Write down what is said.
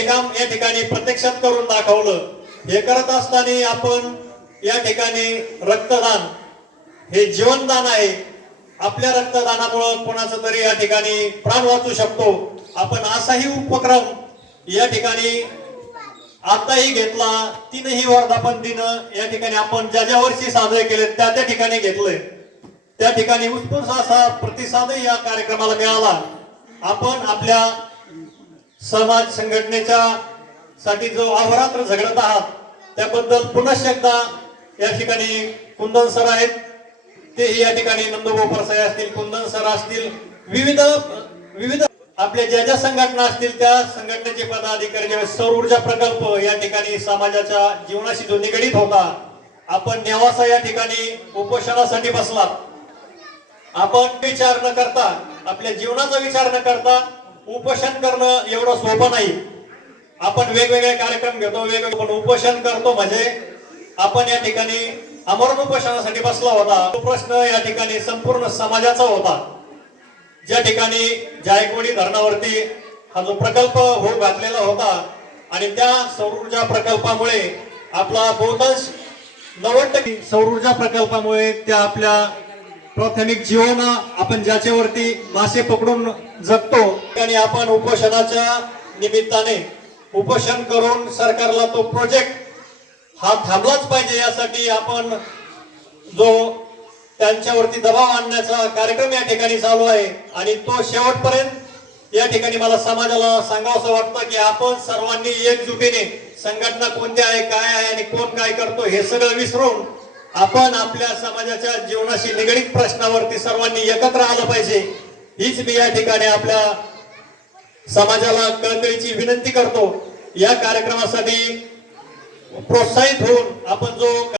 हे काम या ठिकाणी प्रत्यक्षात करून दाखवलं। हे करत असताना आपण या ठिकाणी रक्तदान हे जीवनदान आहे। आपल्या रक्तदानामुळे कोणाचं तरी या ठिकाणी प्राण वाचू शकतो। आपण असाही उपक्रम या ठिकाणी आताही घेतला। 3ही वर्धापन दिन या ठिकाणी आपण ज्या वर्षी साजरे केले त्या ठिकाणी घेतले। त्या ठिकाणी उत्स्फूर्त असा प्रतिसादही या कार्यक्रमाला मिळाला। आपण आपल्या समाज संघटनेच्या साठी जो अहोरात्र झगडत आहात त्याबद्दल पुन्हा एकदा या ठिकाणी कुंदन सर आहेत, तेही या ठिकाणी नंदभाऊ परसाई असतील, कुंदन सर असतील, विविध आपल्या ज्या संघटना असतील त्या संघटनेचे पदाधिकारी सौर ऊर्जा प्रकल्प या ठिकाणी समाजाच्या जीवनाशी जो निगडीत होता। आपण नेवासा या ठिकाणी उपोषणासाठी बसलात। आपण विचार न करता, आपल्या जीवनाचा विचार न करता उपोषण करणं एवढं सोपं नाही। आपण वेगवेगळे कार्यक्रम घेतो, वेगवेगळे उपोषण करतो, म्हणजे आपण या ठिकाणी अमरण उपोषणासाठी बसला होता। तो प्रश्न या ठिकाणी संपूर्ण समाजाचा होता। ज्या ठिकाणी जायकवाडी धरणावरती हा जो प्रकल्प होऊ घातलेला होता आणि त्या सौर ऊर्जा प्रकल्पामुळे आपला बहुतांश 90% सौर ऊर्जा प्रकल्पामुळे त्या आपल्या प्राथमिक जीवन आपण ज्याच्यावरती मासे पकडून जगतो आणि आपण उपोषणाच्या निमित्ताने उपोषण करून सरकारला तो प्रोजेक्ट हा थांबलाच पाहिजे यासाठी आपण जो त्यांच्यावरती दबाव आणण्याचा कार्यक्रम या ठिकाणी चालू आहे आणि तो शेवटपर्यंत या ठिकाणी मला समाजाला सांगावंसं वाटतं की आपण सर्वांनी एकजुटीने संघटना कोणत्या आहे, काय आहे आणि कोण काय करतो हे सगळं विसरून आपण आपल्या समाजाच्या जीवनाशी निगडीत प्रश्नावरती सर्वांनी एकत्र आलं पाहिजे। हीच मी या ठिकाणी आपल्या समाजाला कळकळीची विनंती करतो। या कार्यक्रमासाठी प्रोत्साहित होऊन आपण जो